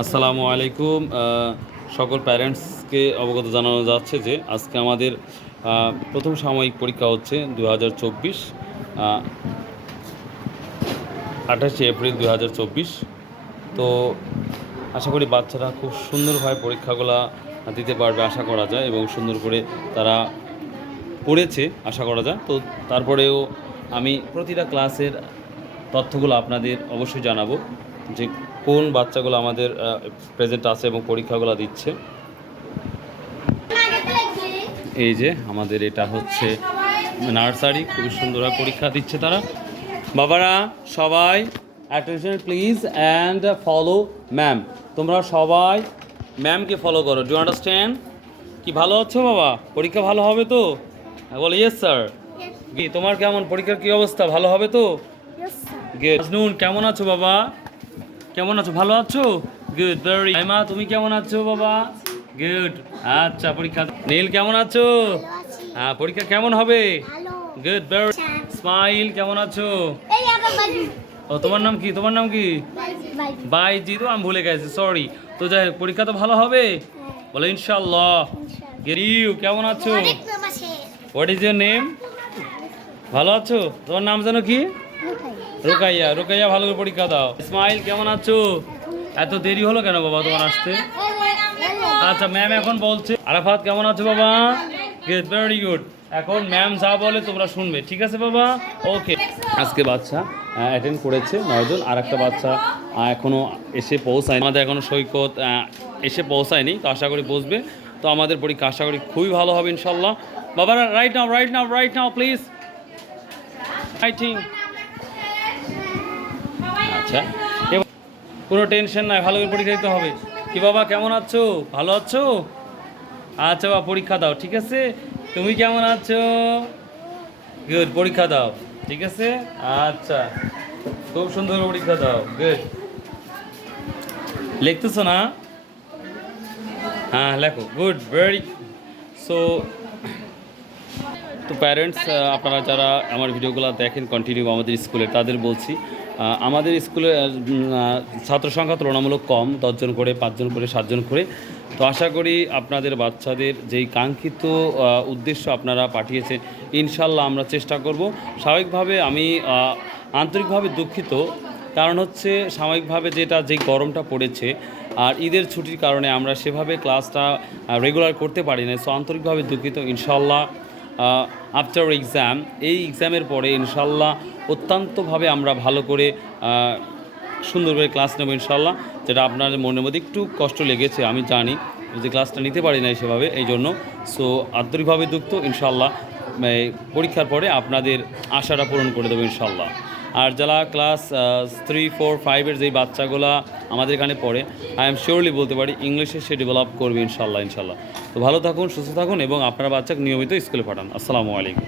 আসসালামু আলাইকুম। সকল প্যারেন্টসকে অবগত জানানো যাচ্ছে যে আজকে আমাদের প্রথম সাময়িক পরীক্ষা হচ্ছে দু হাজার চব্বিশ আঠাশে এপ্রিল দু হাজার চব্বিশ। তো আশা করি বাচ্চারা খুব সুন্দরভাবে পরীক্ষাগুলো দিতে পারবে আশা করা যায় এবং সুন্দর করে তারা পড়েছে আশা করা যায়। তো তারপরেও আমি প্রতিটা ক্লাসের তথ্যগুলো আপনাদের অবশ্যই জানাব যে কোন বাচ্চাগুলো আমাদের প্রেজেন্ট আছে এবং পরীক্ষাগুলো দিচ্ছে? এই যে আমাদের এটা হচ্ছে নার্সারি খুবই সুন্দরভাবে পরীক্ষা দিচ্ছে তারা। বাবারা সবাই attention please and follow ma'am তোমরা সবাই ম্যামকে ফলো করো। ডু আন্ডারস্ট্যান্ড কি ভালো আছো বাবা? পরীক্ষা ভালো হবে তো? বলো ইয়েস স্যার কি তোমার কেমন? পরীক্ষার কি অবস্থা? ভালো হবে তো? কেমন আছো বাবা? কেমন আছো? ভালো আছো? গুড ভেরি মা তুমি কেমন আছো বাবা? গুড আচ্ছা পরীক্ষা। নীল, কেমন আছো? হ্যাঁ পরীক্ষা কেমন হবে? গুড ভেরি স্মাইল কেমন আছো? ও, তোমার নাম কি? তোমার নাম কি? বাইজি তো আমি ভুলে গেছি সরি তো যাই পরীক্ষা তো ভালো হবে? বলো ইনশাল্লাহ গেরিউ কেমন আছো? হোয়াট ইজ ইউর নেম ভালো আছো? তোমার নাম জানো কি? রোকাইয়া রোকাইয়া ভালো করে পরীক্ষা দাও। ইসমাইল কেমন আছো? এত দেরি হলো কেন বাবা তোমার আসতে? আচ্ছা ম্যাম এখন বলছে। আরাফাত কেমন আছো বাবা? গুড ভেরি গুড এখন ম্যাম যা বলে তোমরা শুনবে ঠিক আছে বাবা? ওকে আজকে বাচ্চা অ্যাটেন্ড করেছে নয়জন আর একটা বাচ্চা আহ, এখনও এসে পৌঁছায়নি। আমাদের এখনও সৈকত এসে পৌঁছায়নি তো আশা করি বসবে। তো আমাদের পরীক্ষা আশা করি খুবই ভালো হবে ইনশাল্লাহ। বাবারা right now right now right now please writing আচ্ছা। কোনো টেনশন নাই, ভালো করে পরীক্ষা দিতে হবে। কি বাবা, কেমন আছো? ভালো আছো? আচ্ছা বাবা, পরীক্ষা দাও, ঠিক আছে? তুমি কেমন আছো? গুড পরীক্ষা দাও, ঠিক আছে? আচ্ছা খুব সুন্দর পরীক্ষা দাও গুড লিখতেছো না? হ্যাঁ লেখো গুড ভেরি সো তো প্যারেন্টস আপনারা যারা আমার ভিডিওগুলো দেখেন কন্টিনিউ আমাদের স্কুলে, তাদের বলছি আমাদের স্কুলে ছাত্র সংখ্যা তুলনামূলক কম, দশজন করে, পাঁচজন করে, সাতজন করে। তো আশা করি আপনাদের বাচ্চাদের যেই কাঙ্ক্ষিত উদ্দেশ্য আপনারা পাঠিয়েছেন, ইনশাল্লাহ আমরা চেষ্টা করব। স্বাভাবিকভাবে আমি আন্তরিকভাবে দুঃখিত। কারণ হচ্ছে সাময়িকভাবে যেটা যে গরমটা পড়েছে, আর ঈদের ছুটির কারণে আমরা সেভাবে ক্লাসটা রেগুলার করতে পারি না সো আন্তরিকভাবে দুঃখিত। ইনশাল্লাহ আফটার এক্সাম এই এক্সামের পরে ইনশাল্লাহ অত্যন্তভাবে আমরা ভালো করে সুন্দর করে ক্লাস নেব ইনশাল্লাহ, যেটা আপনার মনের মধ্যে একটু কষ্ট লেগেছে, আমি জানি, যে ক্লাসটা নিতে পারি না সেভাবে এই জন্য সো আন্তরিকভাবে দুঃখ ইনশাল্লাহ। পরীক্ষার পরে আপনাদের আশাটা পূরণ করে দেবো ইনশাল্লাহ আর যারা ক্লাস থ্রি ফোর ফাইভের যেই বাচ্চাগুলো আমাদের এখানে পড়ে আই এম শিওরলি বলতে পারি ইংলিশে সে ডেভেলপ করবে ইনশাল্লাহ ইনশাল্লাহ তো ভালো থাকুন, সুস্থ থাকুন এবং আপনার বাচ্চাকে নিয়মিত স্কুলে পাঠান। আসসালামু আলাইকুম।